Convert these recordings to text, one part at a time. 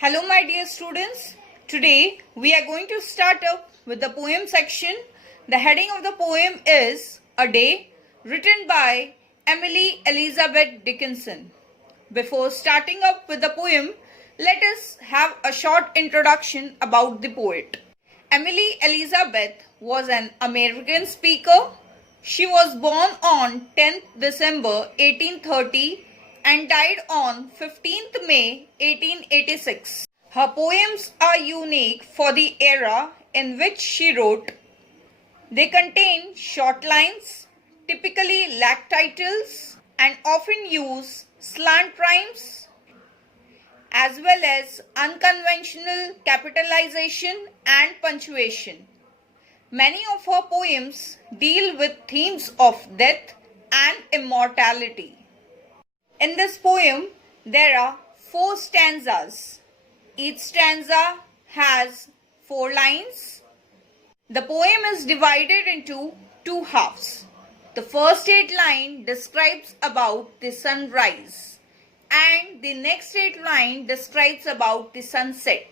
Hello my dear students. Today we are going to start up with the poem section. The heading of the poem is A Day, written by Emily Elizabeth Dickinson. Before starting up with the poem, let us have a short introduction about the poet. Emily Elizabeth was an American speaker. She was born on 10th December 1830 and died on 15th May 1886. Her poems are unique for the era in which she wrote. They contain short lines, typically lack titles, and often use slant rhymes as well as unconventional capitalization and punctuation. Many of her poems deal with themes of death and immortality. In this poem, there are 4 stanzas. Each stanza has 4 lines. The poem is divided into 2 halves. The first 8 lines describes about the sunrise, and the next 8 lines describes about the sunset.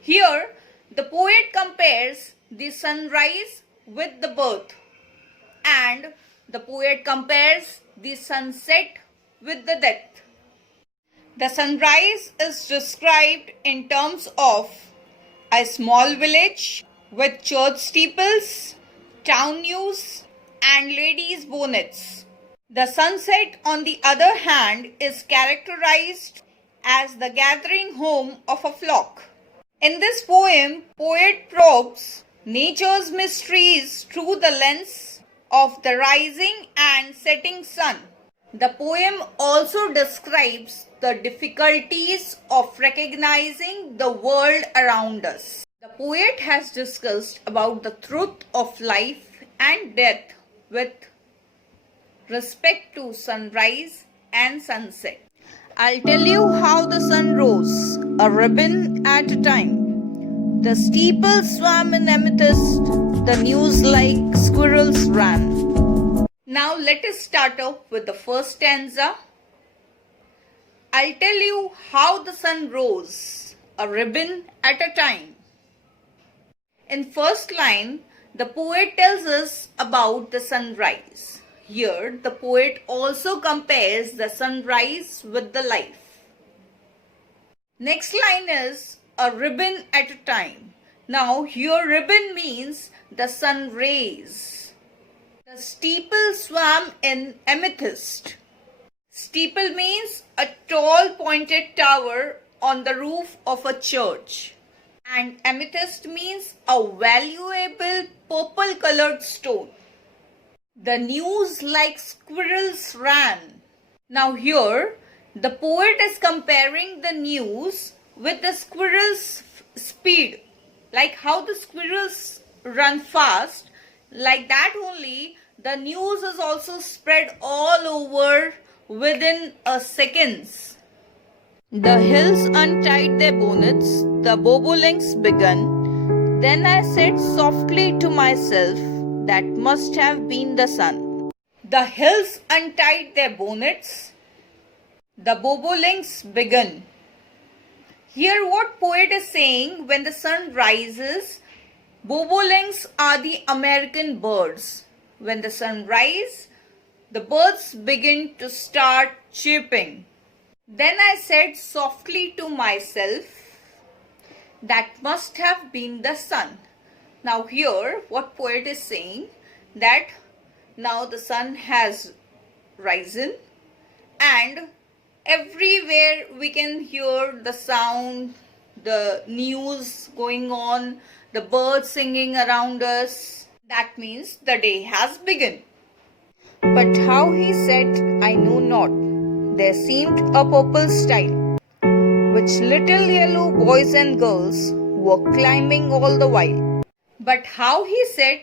Here, the poet compares the sunrise with the birth, and the poet compares the sunset with the death. The sunrise is described in terms of a small village with church steeples, town news, and ladies' bonnets. The sunset, on the other hand, is characterized as the gathering home of a flock. In this poem, poet probes nature's mysteries through the lens of the rising and setting sun. The poem also describes the difficulties of recognizing the world around us. The poet has discussed about the truth of life and death with respect to sunrise and sunset. I'll tell you how the sun rose, a ribbon at a time. The steeple swam in amethyst, the news like squirrels ran. Now let us start off with the first stanza. I'll tell you how the sun rose, a ribbon at a time. In first line, the poet tells us about the sunrise. Here, the poet also compares the sunrise with the life. Next line is a ribbon at a time. Now, here ribbon means the sun rays. The steeple swam in amethyst. Steeple means a tall pointed tower on the roof of a church. And amethyst means a valuable purple colored stone. The news like squirrels ran. Now here, the poet is comparing the news with the squirrel's speed. Like how the squirrels run fast, like that only the news is also spread all over within a seconds. The hills untied their bonnets, the bobolinks began. Then I said softly to myself, that must have been the sun. The hills untied their bonnets, the bobolinks began. Here what poet is saying, when the sun rises, bobolinks are the American birds. When the sun rises, the birds begin to start chirping. Then I said softly to myself, that must have been the sun. Now here what poet is saying, that now the sun has risen and everywhere we can hear the sound, the news going on, the birds singing around us. That means the day has begun. But how he said, I know not. There seemed a purple stile, which little yellow boys and girls were climbing all the while. But how he said,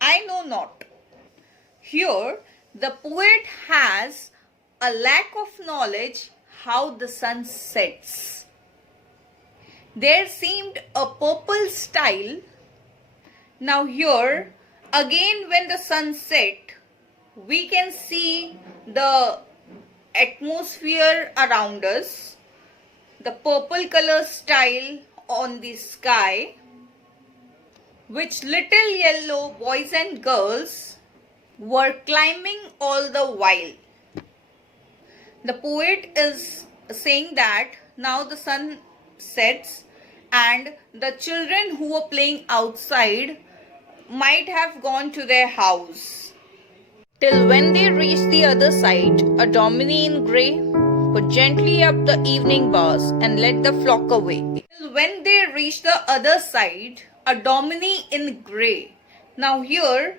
I know not. Here, the poet has a lack of knowledge how the sun sets. There seemed a purple stile. Now here, again when the sun set, we can see the atmosphere around us. the purple color style on the sky, which little yellow boys and girls were climbing all the while. The poet is saying that now the sun sets and the children who were playing outside might have gone to their house. Till when they reached the other side, a dominie in grey put gently up the evening bars and led the flock away. Till when they reached the other side, a dominie in grey. Now here,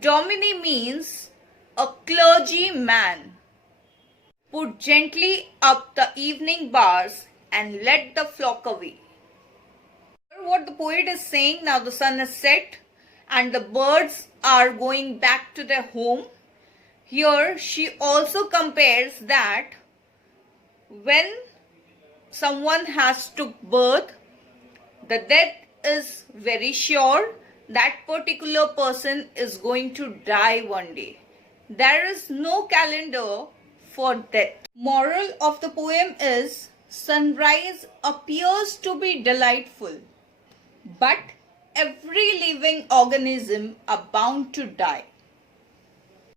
dominie means a clergyman. Put gently up the evening bars and led the flock away. What the poet is saying, now the sun is set and the birds are going back to their home. Here she also compares that when someone has took birth, the death is very sure. That particular person is going to die one day. There is no calendar for death. Moral of the poem is, sunrise appears to be delightful, but every living organism are bound to die.